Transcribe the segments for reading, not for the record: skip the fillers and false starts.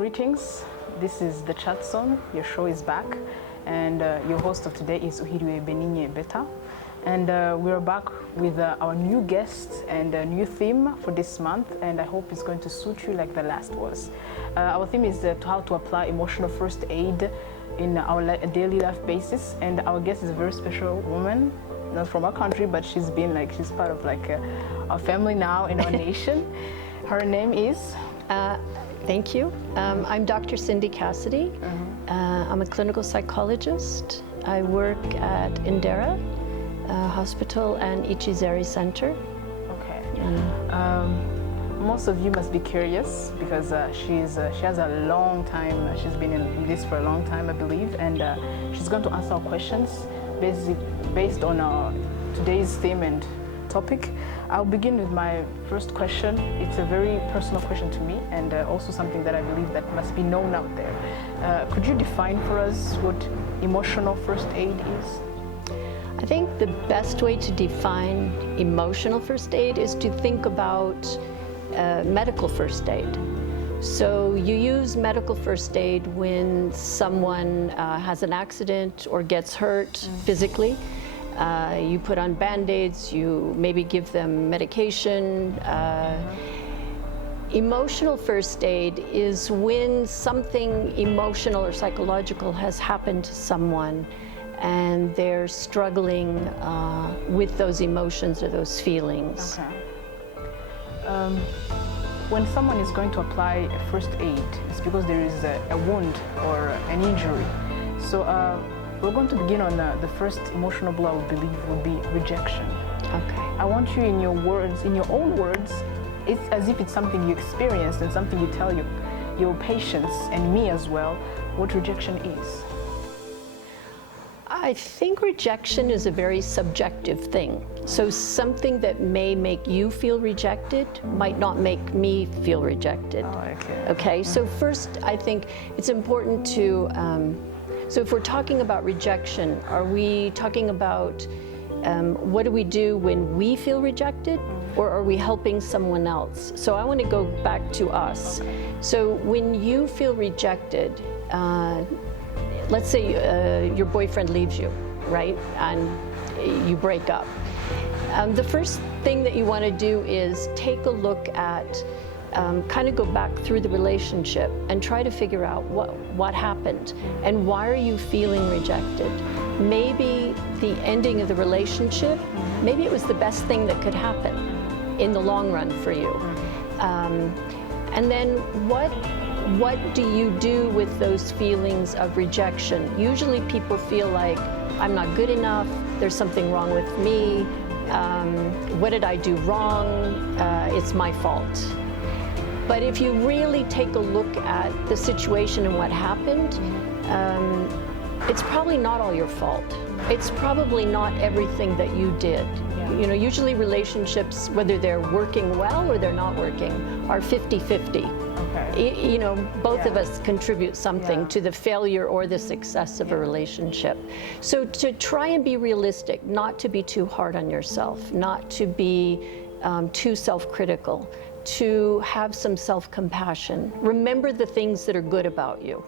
Greetings. This is the Chat Zone. Your show is back, and your host of today is Uhiriwe Beninye Beta. And we're back with our new guest and a new theme for this month, and I hope it's going to suit you like the last was. Our theme is how to apply emotional first aid in our daily life basis, and our guest is a very special woman, not from our country, but she's part of our family now in our nation. Her name is? Thank you. I'm Dr. Cindy Cassidy. I'm a clinical psychologist. I work at Indera Hospital and Ichizeri Center. Okay. Most of you must be curious because she has a long time. She's been in this for a long time, I believe, and she's going to answer our questions based on today's theme and topic. I'll begin with my first question. It's a very personal question to me, and also something that I believe that must be known out there. Could you define for us what emotional first aid is? I think the best way to define emotional first aid is to think about medical first aid. So you use medical first aid when someone has an accident or gets hurt physically. You put on Band-Aids, you maybe give them medication. Emotional first aid is when something emotional or psychological has happened to someone and they're struggling with those emotions or those feelings. Okay. When someone is going to apply a first aid, it's because there is a wound or an injury. So we're going to begin on the first emotional blow, I would believe, would be rejection. Okay. I want you in your words, in your own words, it's as if it's something you experienced and something you tell your patients and me as well, what rejection is. I think rejection is a very subjective thing. So something that may make you feel rejected might not make me feel rejected. Oh, okay. Okay, so first I think it's important to, so if we're talking about rejection, are we talking about what do we do when we feel rejected, or are we helping someone else? So I want to go back to us. Okay. So when you feel rejected, let's say your boyfriend leaves you, right? And you break up. The first thing that you want to do is take a look at, kind of go back through the relationship and try to figure out what happened and why are you feeling rejected. Maybe the ending of the relationship, maybe it was the best thing that could happen in the long run for you. And then what do you do with those feelings of rejection? Usually people feel like, I'm not good enough, there's something wrong with me, what did I do wrong, it's my fault. But if you really take a look at the situation and what happened, it's probably not all your fault. It's probably not everything that you did. Yeah. You know, usually relationships, whether they're working well or they're not working, are 50-50. Okay. You know, both of us contribute something Yeah. to the failure or the success of a relationship. So to try and be realistic, not to be too hard on yourself, not to be too self-critical, to have some self-compassion. Remember the things that are good about you.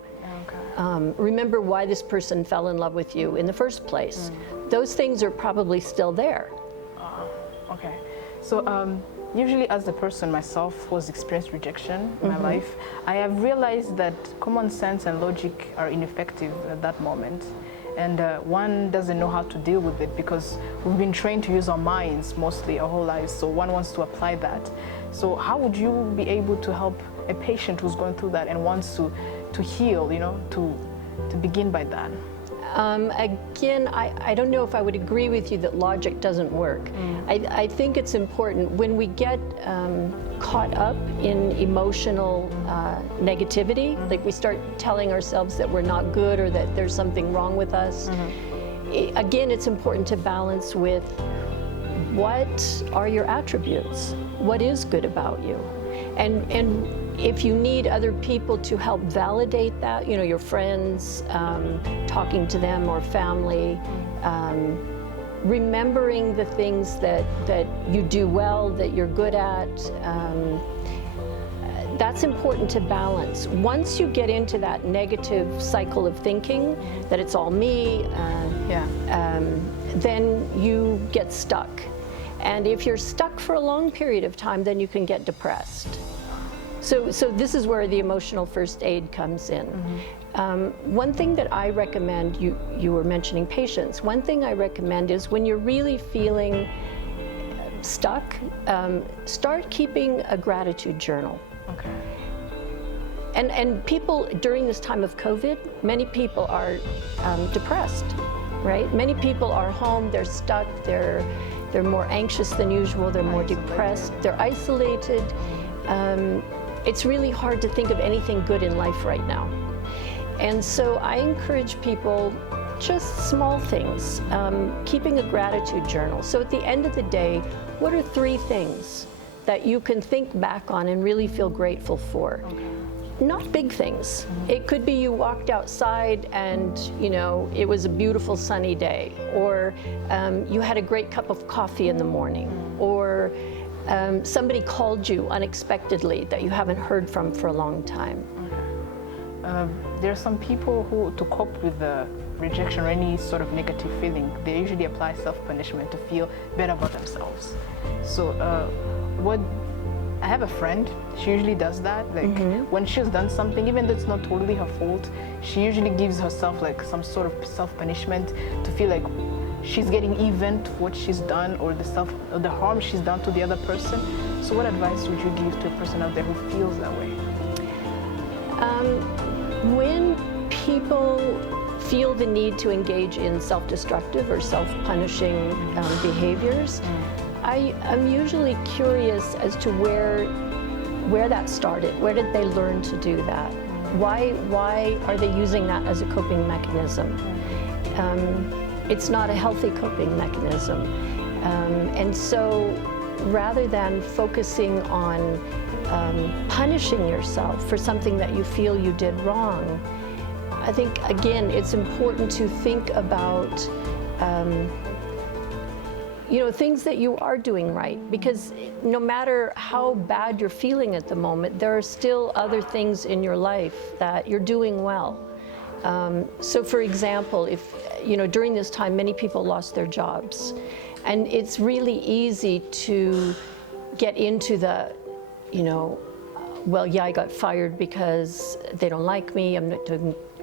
Okay. Remember why this person fell in love with you in the first place. Those things are probably still there. Okay. So usually as a person myself who has experienced rejection in my life, I have realized that common sense and logic are ineffective at that moment. And one doesn't know how to deal with it because we've been trained to use our minds mostly our whole lives. So one wants to apply that. So how would you be able to help a patient who's going through that and wants to heal, you know, to begin by that? Again, I don't know if I would agree with you that logic doesn't work. I think it's important when we get caught up in emotional negativity, like we start telling ourselves that we're not good or that there's something wrong with us. Again, it's important to balance with what are your attributes? What is good about you? And if you need other people to help validate that, you know, your friends, talking to them or family, remembering the things that you do well, that you're good at, that's important to balance. Once you get into that negative cycle of thinking that it's all me, then you get stuck. And if you're stuck for a long period of time, then you can get depressed. So this is where the emotional first aid comes in. One thing that I recommend, you were mentioning patience, one thing I recommend is when you're really feeling stuck, start keeping a gratitude journal. Okay. And people during this time of COVID, many people are depressed, right? Many people are home, they're stuck, they're more anxious than usual, they're more depressed, they're isolated. It's really hard to think of anything good in life right now. And so I encourage people, just small things, keeping a gratitude journal. So at the end of the day, what are 3 things that you can think back on and really feel grateful for? Okay. Not big things. It could be you walked outside and, you know, it was a beautiful sunny day, or you had a great cup of coffee in the morning, or somebody called you unexpectedly that you haven't heard from for a long time. There are some people who, to cope with the rejection or any sort of negative feeling, they usually apply self-punishment to feel better about themselves. So I have a friend, she usually does that, like when she's done something, even though it's not totally her fault, she usually gives herself like some sort of self-punishment to feel like she's getting even to what she's done, or the harm she's done to the other person. So what advice would you give to a person out there who feels that way? When people feel the need to engage in self-destructive or self-punishing behaviors, I'm usually curious as to where that started. Where did they learn to do that? Why are they using that as a coping mechanism? It's not a healthy coping mechanism. And so rather than focusing on punishing yourself for something that you feel you did wrong, I think, again, it's important to think about things that you are doing right, because no matter how bad you're feeling at the moment, there are still other things in your life that you're doing well. So for example, if, during this time, many people lost their jobs, and it's really easy to get into the, well, yeah, I got fired because they don't like me, I'm not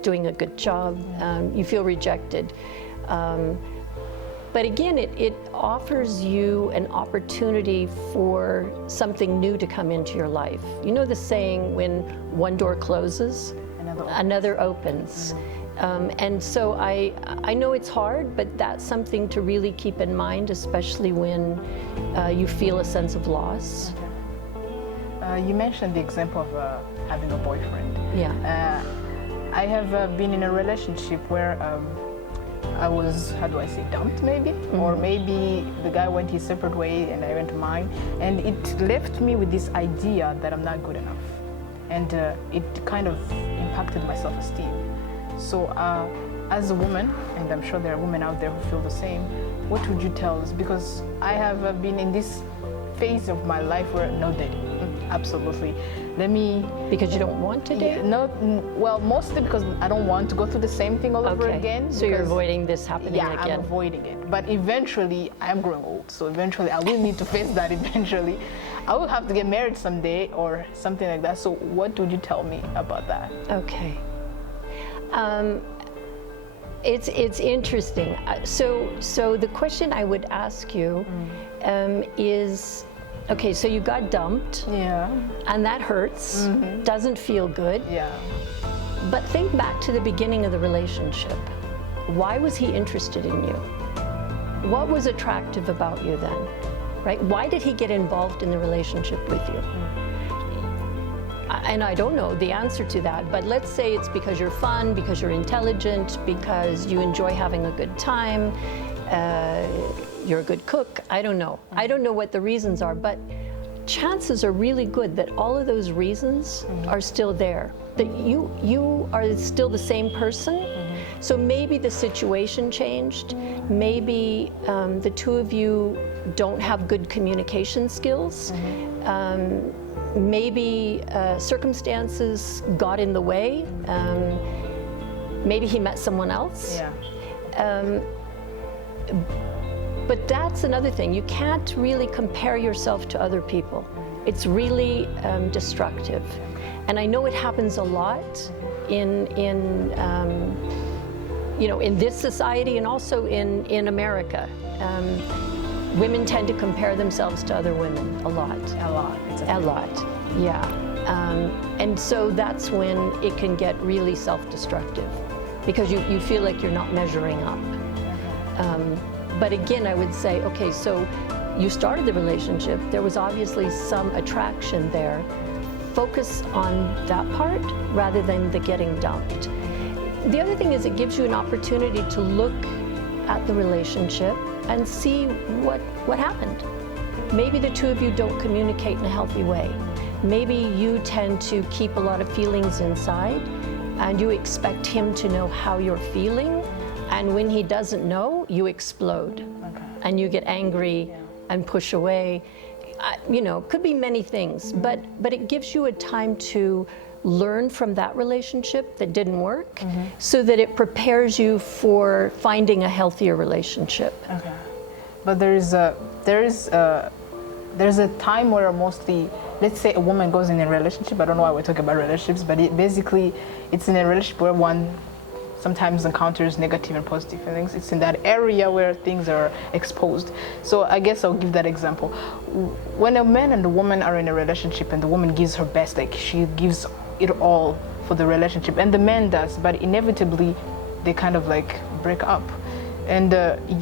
doing a good job, you feel rejected. But again, it offers you an opportunity for something new to come into your life. You know the saying, when one door closes, another opens. And so I know it's hard, but that's something to really keep in mind, especially when you feel a sense of loss. Okay. You mentioned the example of having a boyfriend. Yeah. I have been in a relationship where I was, how do I say, dumped maybe? Or maybe the guy went his separate way and I went mine. And it left me with this idea that I'm not good enough. And it kind of impacted my self-esteem. So as a woman, and I'm sure there are women out there who feel the same, what would you tell us? Because I have been in this phase of my life where no dating. Absolutely. Because you don't want to date? No, well, mostly because I don't want to go through the same thing all over again. So you're avoiding this happening again? Yeah, I'm avoiding it. But eventually, I am growing old, so eventually I will need to face that eventually. I will have to get married someday or something like that. So what would you tell me about that? Okay. It's interesting. So the question I would ask you is, okay, so you got dumped. Yeah. And that hurts, doesn't feel good. Yeah. But think back to the beginning of the relationship. Why was he interested in you? What was attractive about you then, right? Why did he get involved in the relationship with you? And I don't know the answer to that, but let's say it's because you're fun, because you're intelligent, because you enjoy having a good time, you're a good cook, I don't know. I don't know what the reasons are, but chances are really good that all of those reasons are still there, that you are still the same person. So maybe the situation changed, maybe the two of you don't have good communication skills. Maybe circumstances got in the way. Maybe he met someone else. Yeah. But that's another thing. You can't really compare yourself to other people. It's really destructive. And I know it happens a lot in this society and also in America. Women tend to compare themselves to other women a lot. A lot. A lot, yeah. And so that's when it can get really self-destructive because you feel like you're not measuring up. But again, I would say, okay, so you started the relationship. There was obviously some attraction there. Focus on that part rather than the getting dumped. The other thing is it gives you an opportunity to look at the relationship and see what happened. Maybe the two of you don't communicate in a healthy way. Maybe you tend to keep a lot of feelings inside and you expect him to know how you're feeling, and when he doesn't know, you explode. Okay. And you get angry and push away. Could be many things, but it gives you a time to learn from that relationship that didn't work so that it prepares you for finding a healthier relationship. Okay. But there's a time where mostly, let's say a woman goes in a relationship, I don't know why we're talking about relationships, but it's in a relationship where one sometimes encounters negative and positive feelings. It's in that area where things are exposed. So I guess I'll give that example. When a man and a woman are in a relationship and the woman gives her best, like she gives it all for the relationship, and the man does, but inevitably they kind of like break up. And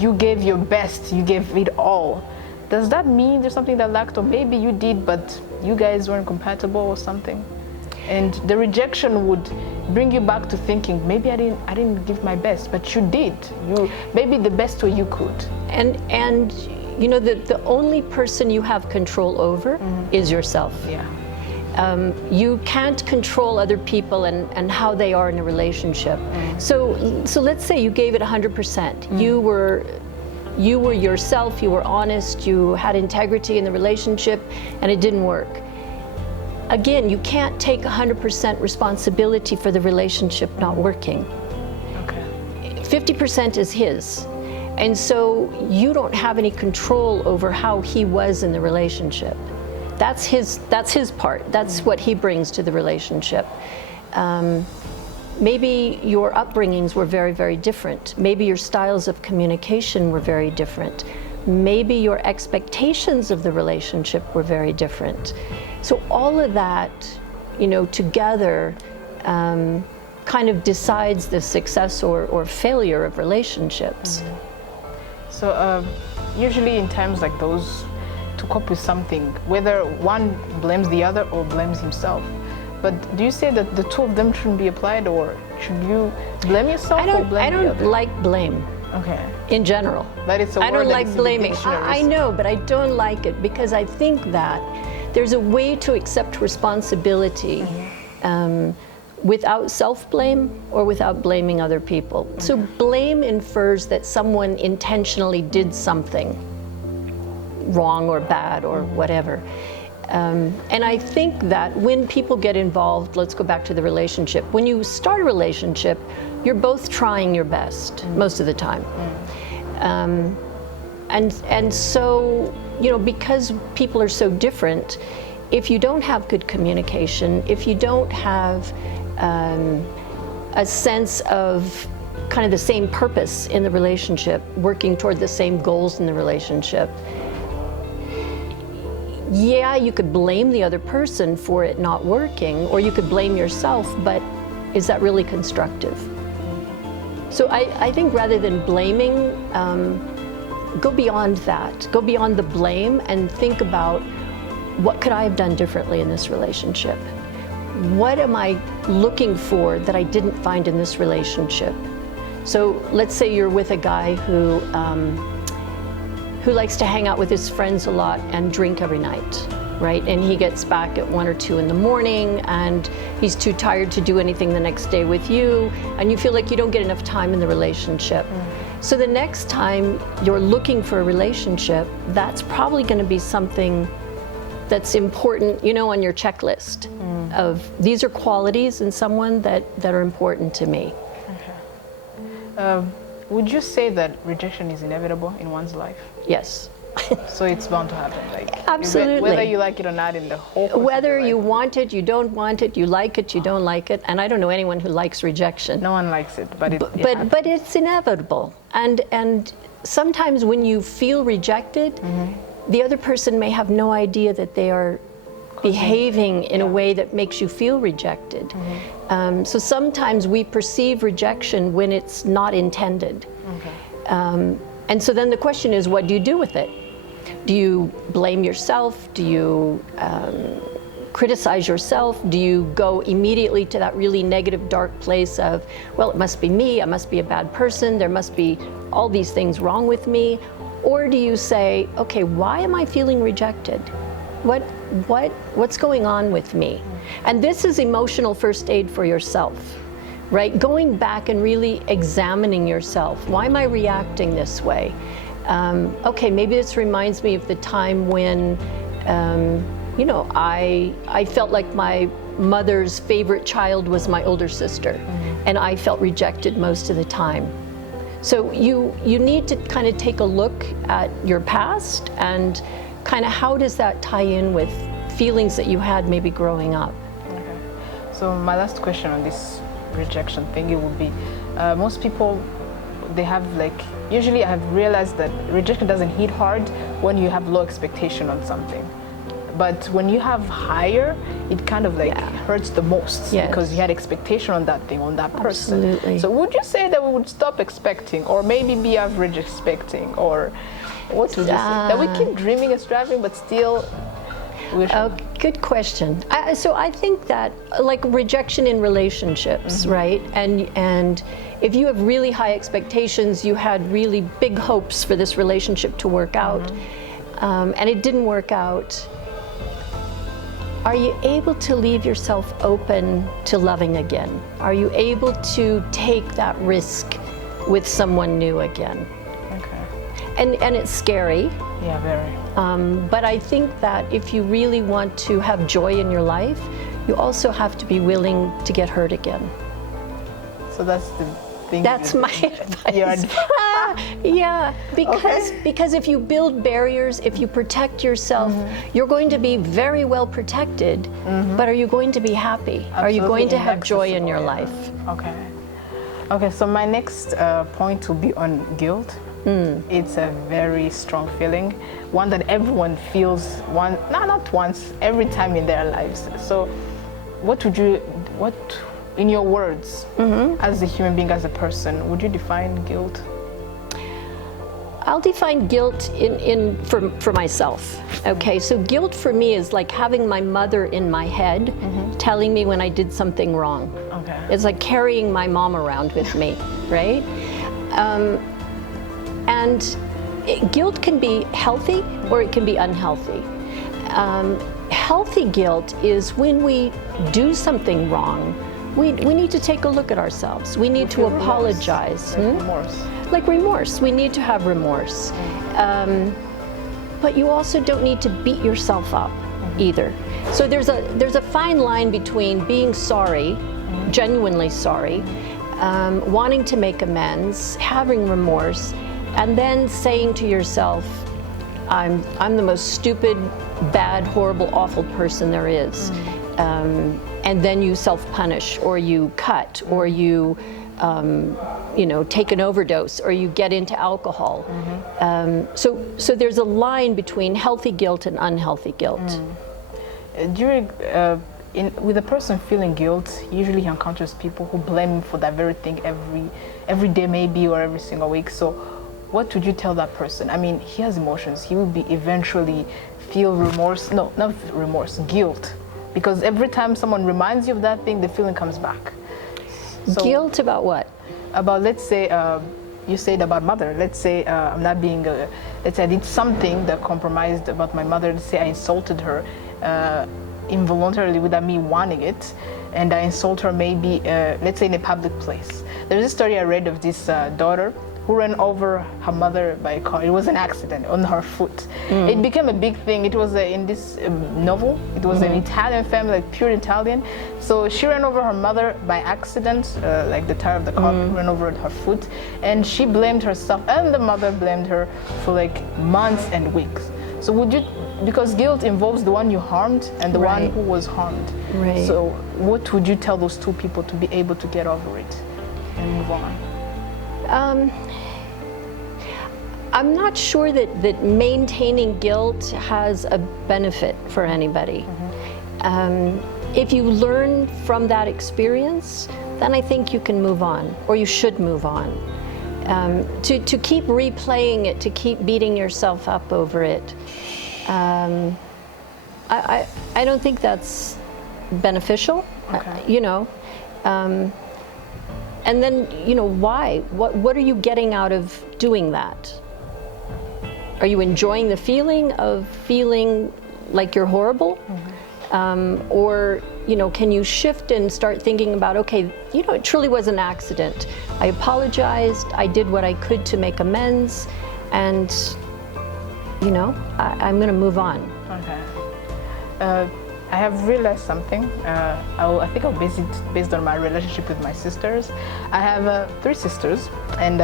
you gave your best, you gave it all. Does that mean there's something that lacked, or maybe you did, but you guys weren't compatible or something? And the rejection would bring you back to thinking, maybe I didn't give my best, but you did. You maybe the best way you could. And the only person you have control over is yourself. Yeah. You can't control other people and how they are in a relationship. So let's say you gave it 100%. You were yourself, you were honest, you had integrity in the relationship, and it didn't work. Again, you can't take 100% responsibility for the relationship not working. Okay. 50% is his. And so you don't have any control over how he was in the relationship. That's his part. That's what he brings to the relationship. Maybe your upbringings were very, very different. Maybe your styles of communication were very different. Maybe your expectations of the relationship were very different. So all of that, together kind of decides the success or failure of relationships. So usually in times like those, to cope with something, whether one blames the other or blames himself, but do you say that the two of them shouldn't be applied, or should you blame yourself or blame the other? I don't like blame. Okay. In general. But it's a I word don't that like is in the blaming. dictionaries. I know, but I don't like it because I think that there's a way to accept responsibility without self-blame or without blaming other people. So blame infers that someone intentionally did something wrong or bad or whatever. And I think that when people get involved, let's go back to the relationship. When you start a relationship, you're both trying your best most of the time. And so, because people are so different, if you don't have good communication, if you don't have a sense of kind of the same purpose in the relationship, working toward the same goals in the relationship, yeah, you could blame the other person for it not working, or you could blame yourself, but is that really constructive? So I think rather than blaming, go beyond that. Go beyond the blame and think about, what could I have done differently in this relationship? What am I looking for that I didn't find in this relationship? So let's say you're with a guy who likes to hang out with his friends a lot and drink every night, right? And he gets back at 1 or 2 in the morning and he's too tired to do anything the next day with you, and you feel like you don't get enough time in the relationship. So the next time you're looking for a relationship, that's probably going to be something that's important, you know, on your checklist of these are qualities in someone that are important to me. Would you say that rejection is inevitable in one's life? Yes. So it's bound to happen, like Absolutely. whether you like it or not in the whole course of Whether your you life. want it, you don't want it, you like it, you don't like it, and I don't know anyone who likes rejection. No one likes it, but it But it's inevitable, and sometimes when you feel rejected, the other person may have no idea that they are behaving in a way that makes you feel rejected. So sometimes we perceive rejection when it's not intended. And so then the question is, what do you do with it? Do you blame yourself? Do you criticize yourself? Do you go immediately to that really negative, dark place of, well, it must be me, I must be a bad person, there must be all these things wrong with me? Or do you say, okay, why am I feeling rejected? What's going on with me? And this is emotional first aid for yourself, right? Going back and really examining yourself. Why am I reacting this way? Okay, maybe this reminds me of the time when, you know, I felt like my mother's favorite child was my older sister, and I felt rejected most of the time. So you need to kind of take a look at your past and kind of how does that tie in with feelings that you had maybe growing up. Okay. So my last question on this rejection thing, it would be, most people, they have like, usually I have realized that rejection doesn't hit hard when you have low expectation on something. But when you have higher, it kind of like hurts the most because you had expectation on that thing, on that person. Absolutely. So would you say that we would stop expecting, or maybe be average expecting, or what would you say? That we keep dreaming and striving, but still we should... Good question. So I think that like rejection in relationships, right? And if you have really high expectations, you had really big hopes for this relationship to work out, and it didn't work out. Are you able to leave yourself open to loving again? Are you able to take that risk with someone new again? Okay. And it's scary. Yeah, very. But I think that if you really want to have joy in your life, you also have to be willing to get hurt again. So that's the thing. That's my advice. Your advice. Yeah, because if you build barriers, if you protect yourself, you're going to be very well protected, but are you going to be happy? Are you going to have joy in your life? Okay. Okay, so my next point will be on guilt. It's a very strong feeling, one that everyone feels not once, every time in their lives. So what in your words, as a human being, as a person, would you define guilt? I'll define guilt for myself. Okay, so guilt for me is like having my mother in my head telling me when I did something wrong. Okay. It's like carrying my mom around with me, right? And guilt can be healthy or it can be unhealthy. Healthy guilt is when we do something wrong, we need to take a look at ourselves. We need to apologize. Remorse. Like remorse, we need to have remorse. But you also don't need to beat yourself up either. So there's a fine line between being sorry, genuinely sorry, wanting to make amends, having remorse, and then saying to yourself, I'm the most stupid, bad, horrible, awful person there is. And then you self-punish, or you cut, or you take an overdose, or you get into alcohol. So there's a line between healthy guilt and unhealthy guilt. With a person feeling guilt, usually he encounters people who blame him for that very thing every day maybe, or every single week. So what would you tell that person? I mean, he has emotions. He will be eventually feel remorse. No, not remorse, guilt. Because every time someone reminds you of that thing, the feeling comes back. So, guilt about what? About, let's say, you said about mother. Let's say I'm not being, let's say I did something that compromised about my mother. Let's say I insulted her involuntarily without me wanting it. And I insult her maybe, let's say in a public place. There's a story I read of this daughter who ran over her mother by a car. It was an accident on her foot. It became a big thing. It was in this novel. It was an Italian family, like pure Italian. So she ran over her mother by accident, like the tire of the car ran over her foot, and she blamed herself, and the mother blamed her for like months and weeks. So would you, because guilt involves the one you harmed and the one who was harmed. Right. So what would you tell those two people to be able to get over it and move on? I'm not sure that maintaining guilt has a benefit for anybody. If you learn from that experience, then I think you can move on, or you should move on. To keep replaying it, to keep beating yourself up over it, I don't think that's beneficial. You know. And then, you know, why? What are you getting out of doing that? Are you enjoying the feeling of feeling like you're horrible? Or, you know, can you shift and start thinking about, okay, you know, it truly was an accident. I apologized, I did what I could to make amends, and, you know, I'm gonna move on. Okay. I have realized something. I think I'll base it based on my relationship with my sisters. I have 3 sisters, and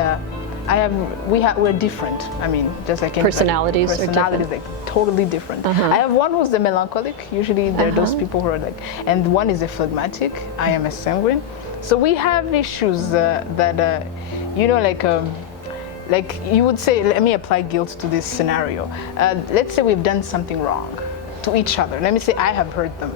we're different. I mean, just like personalities like totally different. I have one who's the melancholic. Usually there are those people who are like, and one is a phlegmatic. I am a sanguine. So we have issues that you know, like you would say, let me apply guilt to this scenario. Let's say we've done something wrong to each other. Let me say I have hurt them.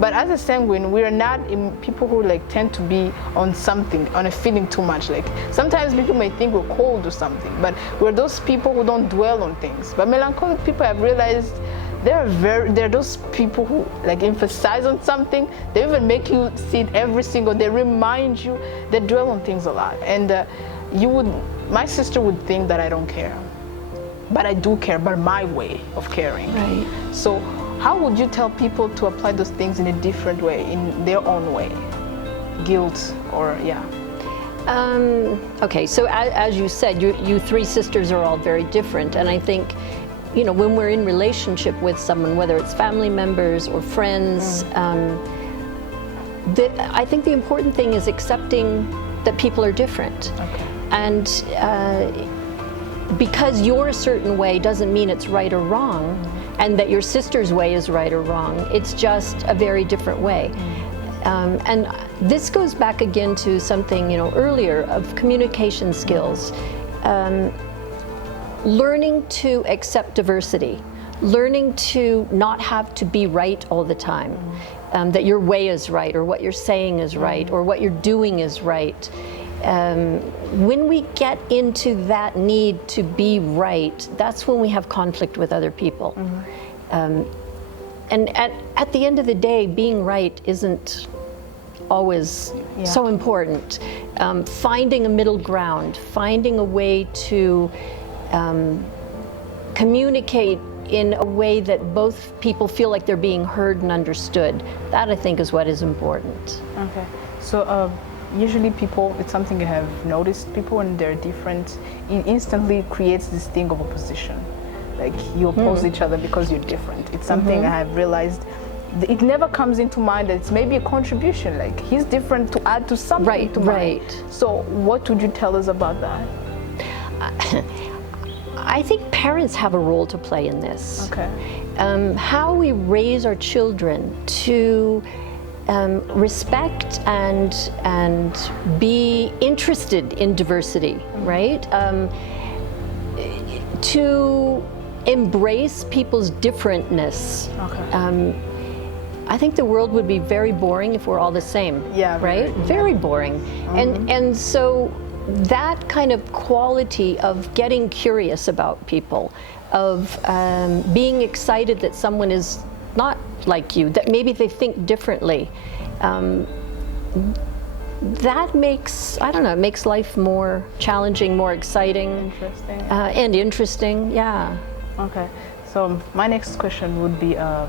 But as a sanguine, we are not people who like tend to be on something, on a feeling too much. Like sometimes people may think we're cold or something, but we're those people who don't dwell on things. But melancholic people have realized they're those people who like emphasize on something. They even make you see it every single day, remind you, they dwell on things a lot. And my sister would think that I don't care. But I do care, but my way of caring. Right. So how would you tell people to apply those things in a different way, in their own way? Guilt or, yeah. Okay, so as you said, you 3 sisters are all very different. And I think, you know, when we're in relationship with someone, whether it's family members or friends, I think the important thing is accepting that people are different. Okay. And because you're a certain way doesn't mean it's right or wrong, and that your sister's way is right or wrong. It's just a very different way. And this goes back again to something, you know, earlier of communication skills. Learning to accept diversity, learning to not have to be right all the time, that your way is right, or what you're saying is right, or what you're doing is right. When we get into that need to be right, that's when we have conflict with other people. And at the end of the day, being right isn't always so important. Finding a middle ground, finding a way to communicate in a way that both people feel like they're being heard and understood, that I think is what is important. Okay. So usually people, it's something I have noticed, people when they're different, it instantly creates this thing of opposition. Like you oppose each other because you're different. It's something I have realized. It never comes into mind that it's maybe a contribution, like he's different to add to something to mine. So what would you tell us about that? I think parents have a role to play in this. Okay. How we raise our children to respect and be interested in diversity, right? To embrace people's differentness. Okay. I think the world would be very boring if we're all the same. Yeah. Right? Very boring. And so that kind of quality of getting curious about people, of being excited that someone is not like you, that maybe they think differently, that makes, I don't know, it makes life more challenging, more exciting. Interesting. And interesting, yeah. Okay, so my next question would be, I've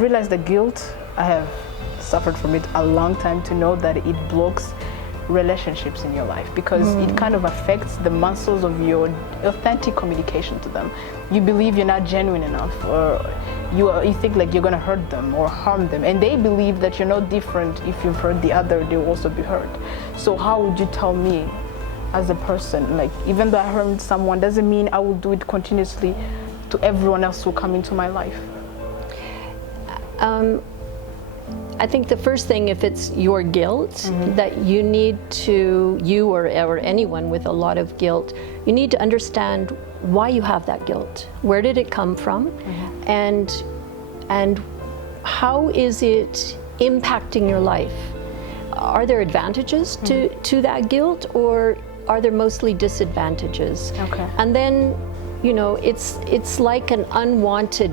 realized the guilt, I have suffered from it a long time, to know that it blocks relationships in your life, because it kind of affects the muscles of your authentic communication to them. You believe you're not genuine enough, or you think like you're going to hurt them or harm them, and they believe that you're not different. If you've hurt the other, they'll also be hurt. So how would you tell me as a person, like, even though I hurt someone doesn't mean I will do it continuously to everyone else who come into my life? I think the first thing, if it's your guilt, that you need to, you or anyone with a lot of guilt, you need to understand why you have that guilt. Where did it come from? And how is it impacting your life? Are there advantages to that guilt, or are there mostly disadvantages? Okay. And then, you know, it's like an unwanted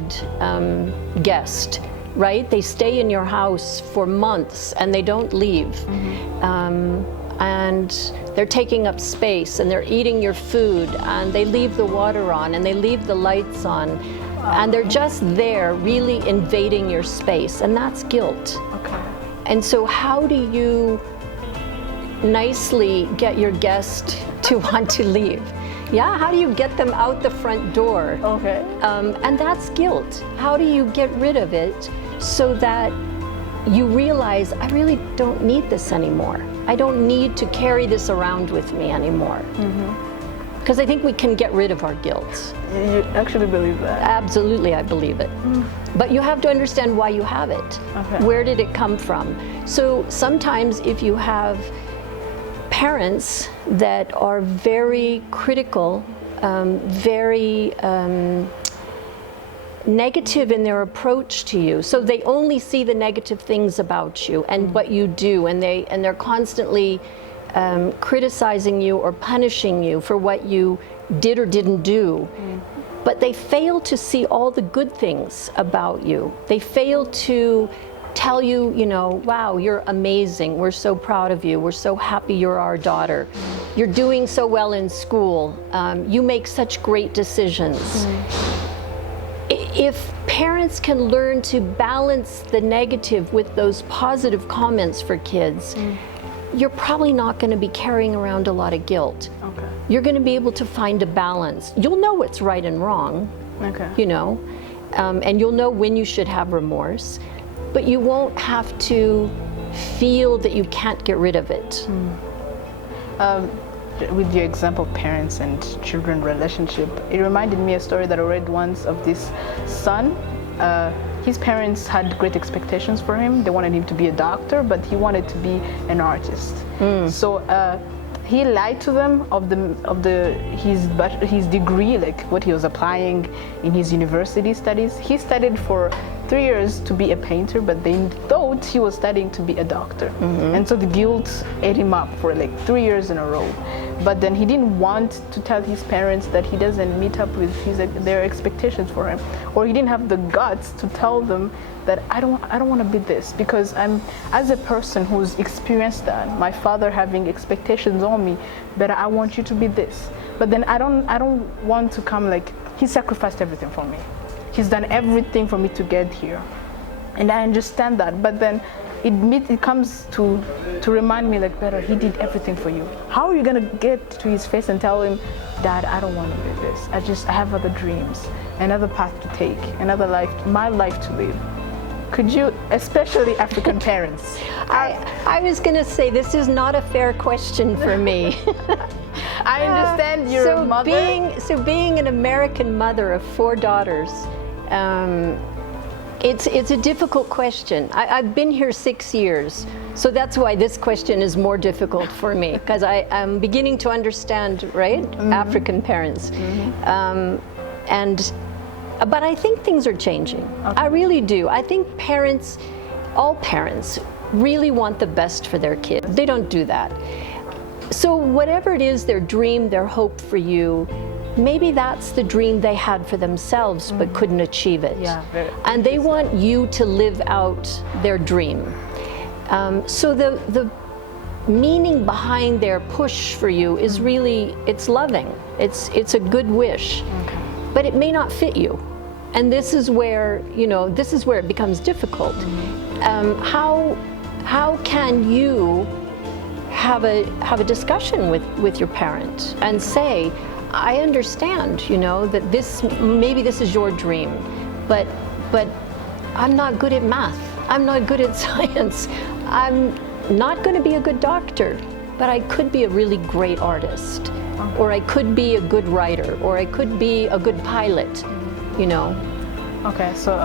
guest, right? They stay in your house for months and they don't leave. And they're taking up space and they're eating your food, and they leave the water on and they leave the lights on. And they're just there really invading your space, and that's guilt. Okay. And so how do you nicely get your guest to want to leave? Yeah, how do you get them out the front door? Okay. And that's guilt. How do you get rid of it so that you realize, I really don't need this anymore. I don't need to carry this around with me anymore. Because I think we can get rid of our guilt. You actually believe that? Absolutely, I believe it. But you have to understand why you have it. Okay. Where did it come from? So sometimes if you have parents that are very critical, very negative in their approach to you, so they only see the negative things about you and what you do, and they're constantly criticizing you or punishing you for what you did or didn't do. But they fail to see all the good things about you. They fail to tell you, you know, wow, you're amazing. We're so proud of you. We're so happy you're our daughter. You're doing so well in school. You make such great decisions. If parents can learn to balance the negative with those positive comments for kids, you're probably not going to be carrying around a lot of guilt. Okay. You're going to be able to find a balance. You'll know what's right and wrong, Okay. you know, and you'll know when you should have remorse, but you won't have to feel that you can't get rid of it. With your example of parents and children relationship, it reminded me a story that I read once of this son. His parents had great expectations for him. They wanted him to be a doctor, but he wanted to be an artist. So he lied to them of his degree, like what he was applying in his university studies. He studied for 3 years to be a painter, but they thought he was studying to be a doctor. And so the guilt ate him up for like 3 years in a row. But then he didn't want to tell his parents that he doesn't meet up with their expectations for him, or he didn't have the guts to tell them that I don't want to be this, because I'm, as a person who's experienced that, my father having expectations on me, but I want you to be this. But then I don't want to come like, he sacrificed everything for me. He's done everything for me to get here, and I understand that. But then it comes to remind me like, better, he did everything for you. How are you gonna get to his face and tell him, Dad, I don't want to do this. I have other dreams, another path to take, another life, my life to live. Could you, especially African parents? I was going to say, this is not a fair question for me. I understand you're a mother. Being an American mother of 4 daughters, it's a difficult question. I've been here 6 years, so that's why this question is more difficult for me, because I'm beginning to understand, right, African parents. But I think things are changing. Okay. I really do. I think parents, all parents, really want the best for their kids. They don't do that. So whatever it is, their dream, their hope for you, maybe that's the dream they had for themselves but couldn't achieve it. Yeah, and they want you to live out their dream. So the meaning behind their push for you is really, it's loving. It's a good wish. Okay. But it may not fit you. And this is where, this is where it becomes difficult. How can you have a discussion with your parent and say, I understand, you know, that maybe this is your dream, but I'm not good at math. I'm not good at science. I'm not going to be a good doctor, but I could be a really great artist, or I could be a good writer, or I could be a good pilot, you know. Okay, so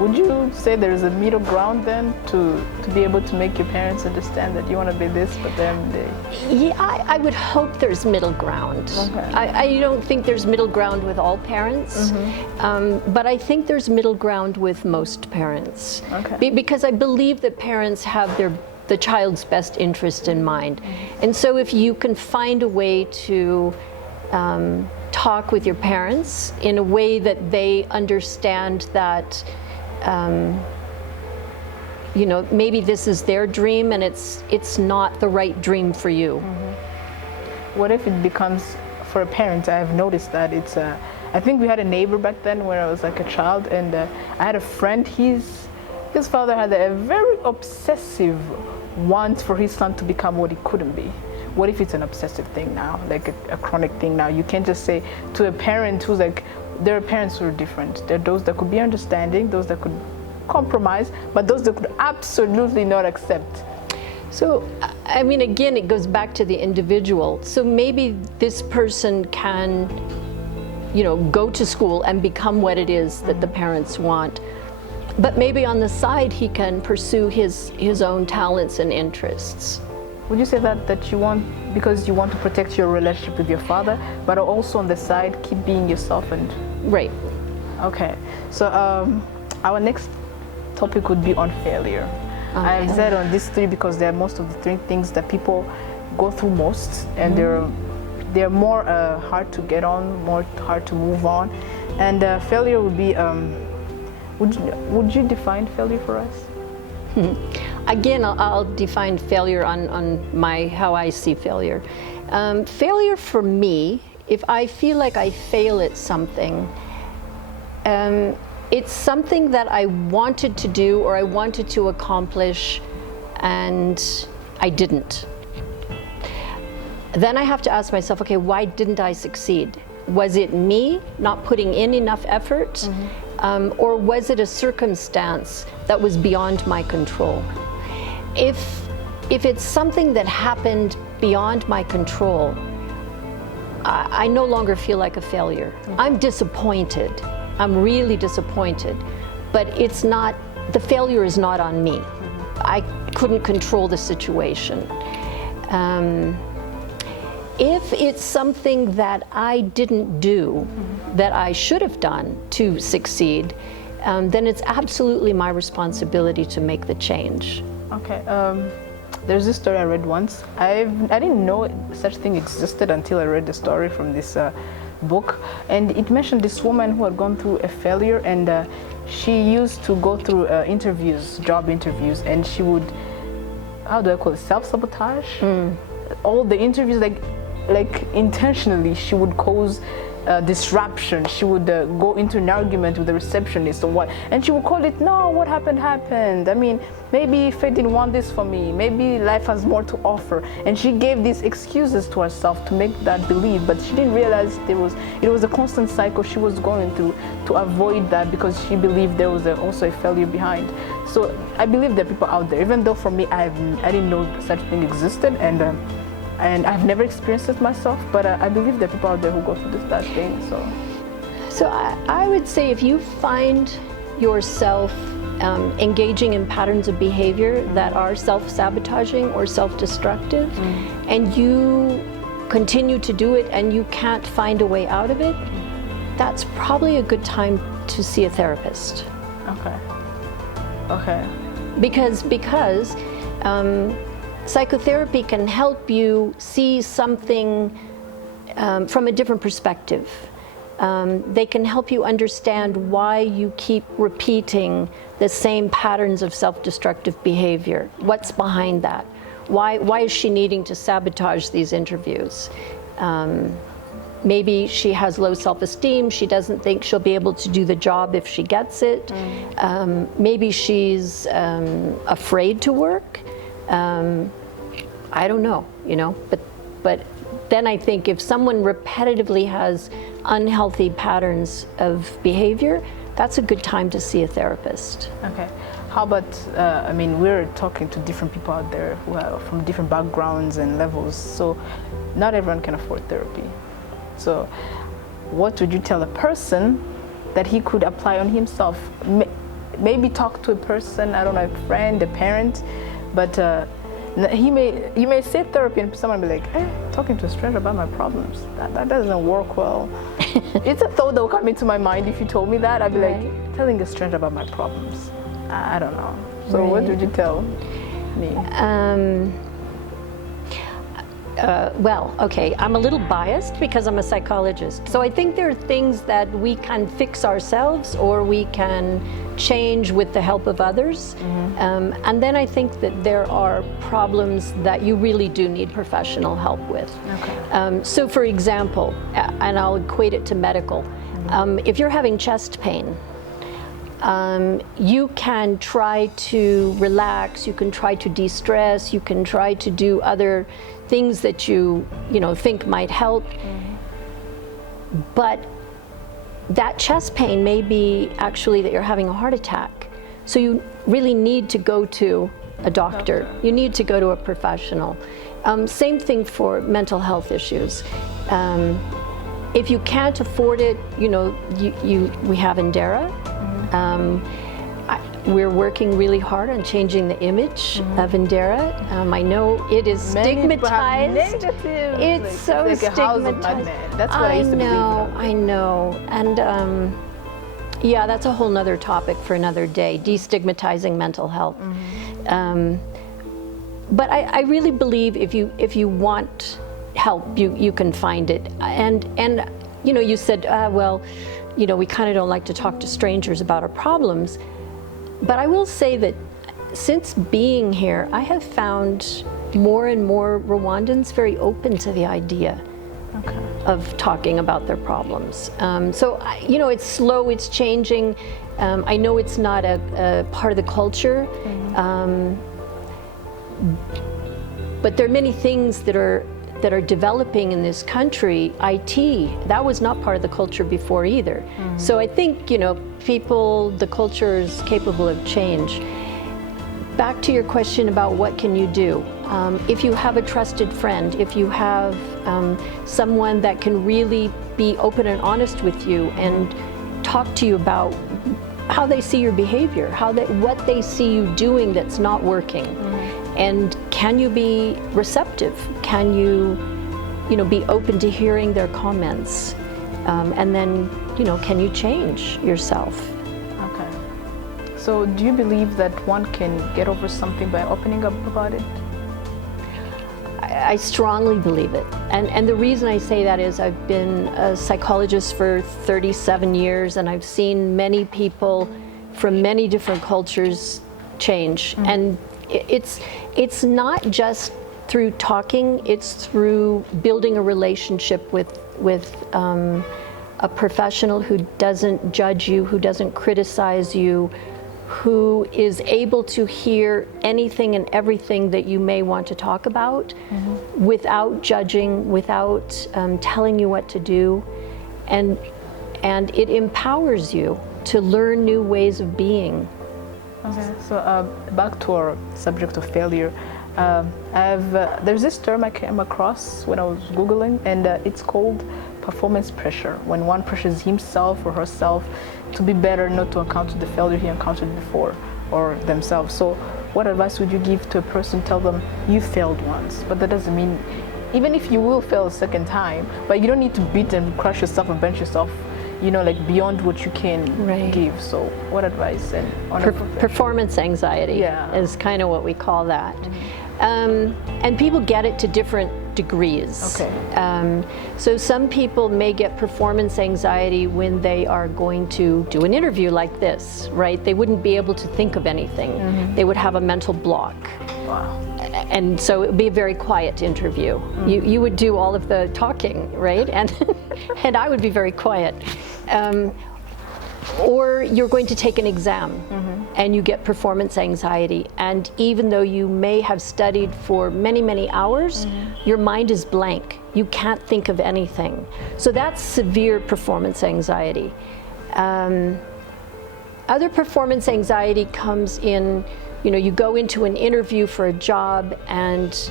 would you say there's a middle ground then to be able to make your parents understand that you want to be this, but then they... Yeah, I would hope there's middle ground. Okay. I don't think there's middle ground with all parents, but I think there's middle ground with most parents. Okay. Because I believe that parents have the child's best interest in mind. And so if you can find a way to talk with your parents in a way that they understand that you know, maybe this is their dream and it's not the right dream for you. What if it becomes, for a parent, I've noticed that it's I think we had a neighbor back then when I was like a child, and I had a friend, his father had a very obsessive want for his son to become what he couldn't be. What if it's an obsessive thing now, like a chronic thing now? You can't just say to a parent who's like, there are parents who are different. There are those that could be understanding, those that could compromise, but those that could absolutely not accept. So, I mean, again, it goes back to the individual. So maybe this person can, you know, go to school and become what it is that the parents want. But maybe on the side, he can pursue his own talents and interests. Would you say that you want, because you want to protect your relationship with your father, but also on the side, keep being yourself and... Right. Okay. So our next topic would be on failure. I've said on these three because they're most of the three things that people go through most, and they're more hard to get on, more hard to move on. And failure would be, would you define failure for us? Again, I'll define failure on how I see failure. Failure for me, if I feel like I fail at something, it's something that I wanted to do or I wanted to accomplish and I didn't. Then I have to ask myself, okay, why didn't I succeed? Was it me not putting in enough effort? Or was it a circumstance that was beyond my control? If it's something that happened beyond my control, I no longer feel like a failure. I'm disappointed. I'm really disappointed, but it's not, the failure is not on me. I couldn't control the situation. If it's something that I didn't do, that I should have done to succeed, then it's absolutely my responsibility to make the change. Okay. There's this story I read once. I didn't know such thing existed until I read the story from this book, and it mentioned this woman who had gone through a failure, and she used to go through interviews, job interviews, and she would, how do I call it, self-sabotage? All the interviews, like intentionally, she would cause disruption. She would go into an argument with the receptionist or what, and she would call it, no, what happened. I mean, maybe fate didn't want this for me, maybe life has more to offer, and she gave these excuses to herself to make that believe, but she didn't realize it was a constant cycle she was going through to avoid that, because she believed there was also a failure behind. So I believe there are people out there, even though for me I didn't know such thing existed, and I've never experienced it myself, but I believe there are people out there who go through that thing. So I would say if you find yourself engaging in patterns of behavior that are self-sabotaging or self-destructive, and you continue to do it and you can't find a way out of it, that's probably a good time to see a therapist. Okay. Because psychotherapy can help you see something from a different perspective. They can help you understand why you keep repeating the same patterns of self-destructive behavior. What's behind that? Why is she needing to sabotage these interviews? Maybe she has low self-esteem. She doesn't think she'll be able to do the job if she gets it. Maybe she's afraid to work. I don't know, you know, but then I think if someone repetitively has unhealthy patterns of behavior, that's a good time to see a therapist. Okay. How about, I mean, we're talking to different people out there who are from different backgrounds and levels, so not everyone can afford therapy. So what would you tell a person that he could apply on himself? Maybe talk to a person, I don't know, a friend, a parent, but you may say therapy and someone be like, talking to a stranger about my problems, that doesn't work well. It's a thought that will come into my mind. If you told me that, I'd be like, telling a stranger about my problems, I don't know. So what would you tell me? Well, okay, I'm a little biased because I'm a psychologist. So I think there are things that we can fix ourselves or we can change with the help of others. And then I think that there are problems that you really do need professional help with. Okay. So for example, and I'll equate it to medical, if you're having chest pain, you can try to relax, you can try to de-stress, you can try to do other things that you think might help. But that chest pain may be actually that you're having a heart attack. So you really need to go to a doctor. You need to go to a professional. Same thing for mental health issues. If you can't afford it, we have Indera. We're working really hard on changing the image of Indera. I know it is stigmatized. It's so like stigmatized. That's what I used to believe. I know. And yeah, that's a whole nother topic for another day, destigmatizing mental health. But I really believe if you want help, you can find it. And you said, well, we kind of don't like to talk to strangers about our problems. But I will say that since being here, I have found more and more Rwandans very open to the idea of talking about their problems. So, it's slow, it's changing. I know it's not a part of the culture, but there are many things that are developing in this country. IT, that was not part of the culture before either. So I think, the culture is capable of change. Back to your question about what can you do. If you have a trusted friend, if you have someone that can really be open and honest with you and talk to you about how they see your behavior, what they see you doing that's not working. And can you be receptive? Can you, be open to hearing their comments? And then, can you change yourself? Okay. So do you believe that one can get over something by opening up about it? I strongly believe it. And the reason I say that is I've been a psychologist for 37 years, and I've seen many people from many different cultures change. And it's not just through talking, it's through building a relationship with a professional who doesn't judge you, who doesn't criticize you, who is able to hear anything and everything that you may want to talk about without judging, without telling you what to do. And it empowers you to learn new ways of being. Okay, so back to our subject of failure. There's this term I came across when I was Googling, and it's called performance pressure, when one pressures himself or herself to be better, not to encounter the failure he encountered before, or themselves. So what advice would you give to a person? Tell them you failed once, but that doesn't mean, even if you will fail a second time, but you don't need to beat and crush yourself and bench yourself, beyond what you can give. So what advice? And on performance anxiety is kind of what we call that. And people get it to different degrees. Okay. So some people may get performance anxiety when they are going to do an interview like this, right? They wouldn't be able to think of anything. They would have a mental block. Wow. And so it would be a very quiet interview. You would do all of the talking, right? And I would be very quiet. Or you're going to take an exam and you get performance anxiety. And even though you may have studied for many, many hours, your mind is blank. You can't think of anything. So that's severe performance anxiety. Other performance anxiety comes in, you go into an interview for a job and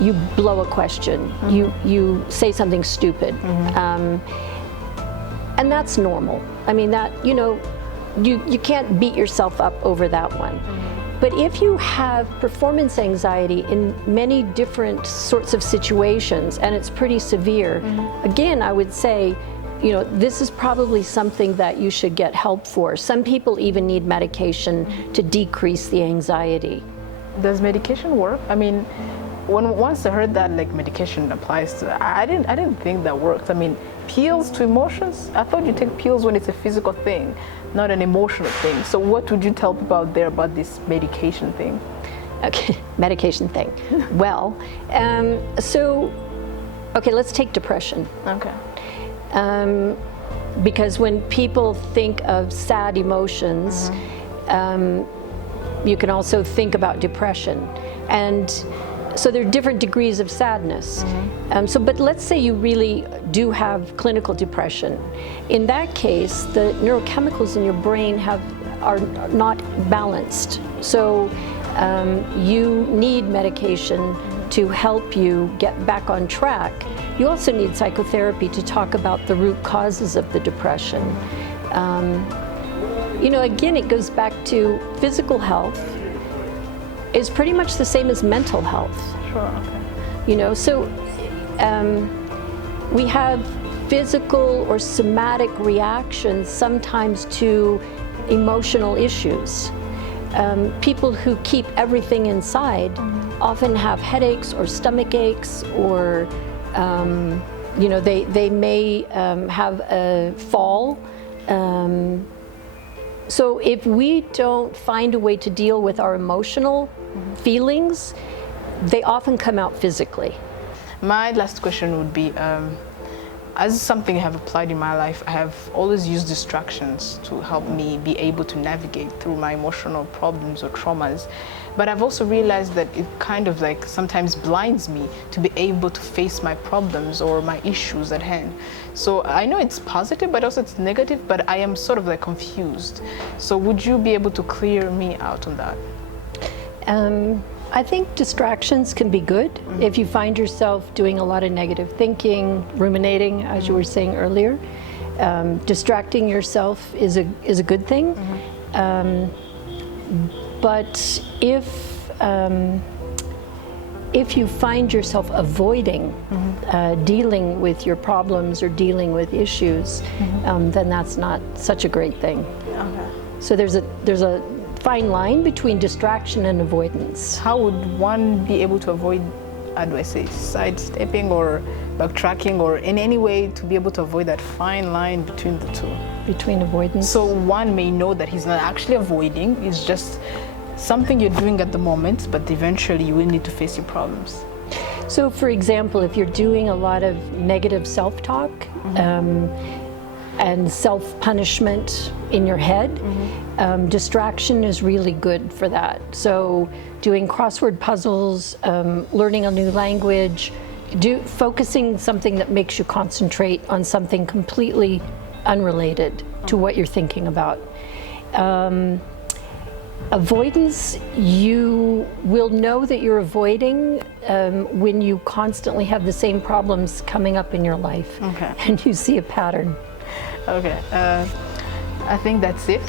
you blow a question. You say something stupid. And that's normal. I mean, that, you can't beat yourself up over that one. But if you have performance anxiety in many different sorts of situations and it's pretty severe, again, I would say, this is probably something that you should get help for. Some people even need medication to decrease the anxiety. Does medication work? I mean, once I heard that medication applies to that, I didn't think that worked. I mean, pills to emotions? I thought you take pills when it's a physical thing, not an emotional thing. So what would you tell people out there about this medication thing? Okay, medication thing. Well, let's take depression. Okay. Because when people think of sad emotions, you can also think about depression. And so there are different degrees of sadness. But let's say you really do have clinical depression. In that case, the neurochemicals in your brain are not balanced. So you need medication to help you get back on track. You also need psychotherapy to talk about the root causes of the depression. Again, it goes back to physical health is pretty much the same as mental health. Sure, okay. So we have physical or somatic reactions sometimes to emotional issues. People who keep everything inside often have headaches or stomach aches, or they may have a fall. So if we don't find a way to deal with our emotional feelings, they often come out physically. My last question would be, as something I have applied in my life, I have always used distractions to help me be able to navigate through my emotional problems or traumas. But I've also realized that it kind of sometimes blinds me to be able to face my problems or my issues at hand. So I know it's positive, but also it's negative, but I am sort of confused. So would you be able to clear me out on that? I think distractions can be good if you find yourself doing a lot of negative thinking, ruminating, as you were saying earlier. Distracting yourself is a good thing. But if you find yourself avoiding dealing with your problems or dealing with issues, then that's not such a great thing. Okay. So there's a fine line between distraction and avoidance. How would one be able to avoid, how do I say, sidestepping or backtracking, or in any way to be able to avoid that fine line between the two? Between avoidance? So one may know that he's not actually avoiding, it's just something you're doing at the moment, but eventually you will need to face your problems. So for example, if you're doing a lot of negative self-talk and self-punishment in your head, distraction is really good for that. So doing crossword puzzles, learning a new language, focusing something that makes you concentrate on something completely unrelated to what you're thinking about. Avoidance, you will know that you're avoiding when you constantly have the same problems coming up in your life. Okay. And you see a pattern. Okay, I think that's it.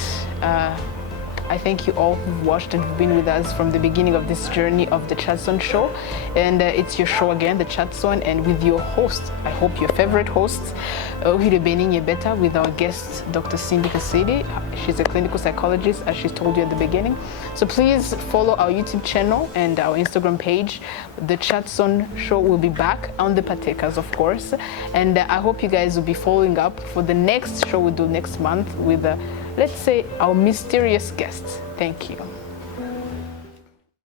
I thank you all who've watched and who've been with us from the beginning of this journey of the Chatson Show. And it's your show again, the Chatson, and with your host, I hope your favorite host, Ohire Beninye Beta, with our guest, Dr. Cindy Kasidi. She's a clinical psychologist, as she told you at the beginning. So please follow our YouTube channel and our Instagram page. The Chatson Show will be back on the Patekas, of course. And I hope you guys will be following up for the next show we'll do next month with let's say our mysterious guests. Thank you.